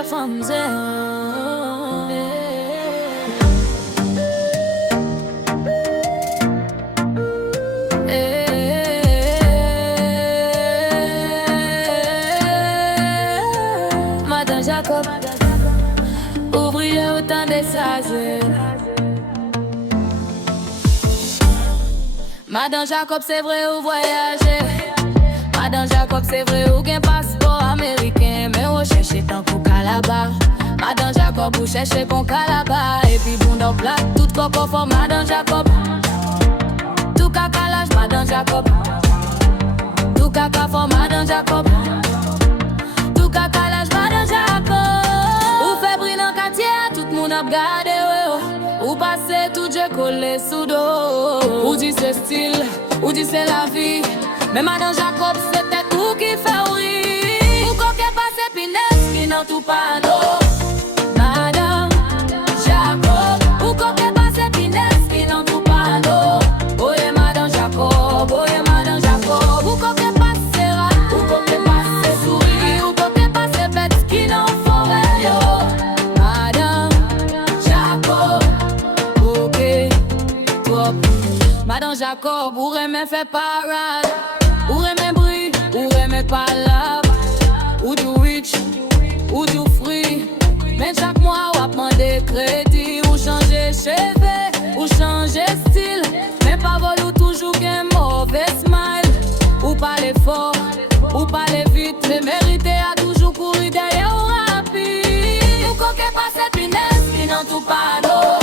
la femme zé. Madame Jacob, ouvrier autant de sages. Madame Jacob, c'est vrai ou voyager. Madame Jacob, c'est vrai ou gen passeport américain. Mais ou cherchez tant pour Calabar. Madame Jacob, ou cherchez bon Calabar. Et puis bon dans plat, tout coco for Madame Jacob. Tout cacalage, Madame Jacob. Tout caca for Madame Jacob. Tout cacalage, Madame Jacob. Ou fait brille dans quartier, tout le monde a regardé. Ou passe tout Dieu collé sous dos. Ou dit c'est style, ou dit c'est la vie. Mais Madame Jacob, c'était tout qui fait rire. Ou qu'on qu'est passé pinesse qui n'en tout pas d'eau. Madame Jacob, ou qu'on qu'est passé pinesse qui n'en tout pas d'eau. Oye Madame Jacob, oye Madame Jacob. Ou qu'on qu'est passé rat, ou qu'on qu'est passé souris. Ou qu'on qu'est passé bête qui n'en forêt yo. Madame Jacob, ok, top. Madame Jacob, ou remet fait parade. Ou remet bruit, ou remet palabre. Ou du rich, ou du free. Mais chaque mois, ou apprend des crédits. Ou changer cheveux, ou changer style. Mais pas vol ou toujours qu'un mauvais smile. Ou parler fort, ou parler vite. Mais mériter a toujours couru derrière ou rapide. Ou qu'on qu'est passé pinesse qui n'en tout pas d'eau.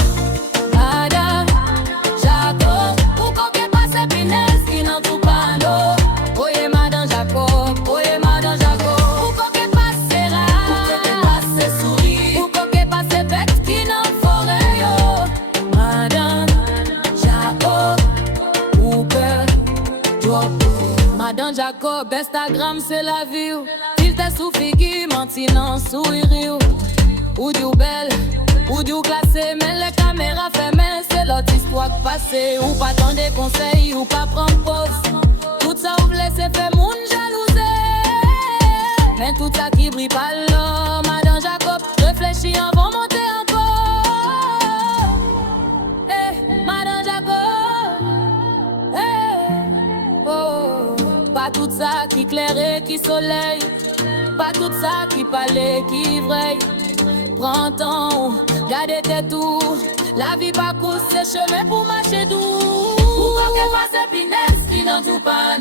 Madame Jacob, ou qu'on qu'est passé pinesse qui n'en tout pas d'eau. Oye Madame Jacob, oye Madame Jacob. Ou qu'on qu'est passé rat, ou qu'on qu'est passé souris. Ou qu'on qu'est passé bête qui n'en forêt yo. Madame Jacob, ou que toi. Madame Jacob, Instagram c'est la vie. Filtre sous figure, menti non sourire. Ou du belle, ou du classé. Mais les caméras fermées, c'est l'autre histoire passée. Ou pas tant des conseils, ou pas prendre pause. Tout ça ou laisser faire moun jalouser. Mais tout ça qui brille pas là. Madame Jacob, réfléchis avant monter encore. Eh, Madame Jacob, eh, oh. Pas tout ça qui claire qui soleil. Pas tout ça qui parlait qui vrai. Prends temps, gardez tes tours. La vie pas course, c'est chemin pour marcher doux. Ou qu'on qu'est passé pinesse qui n'en tout pas.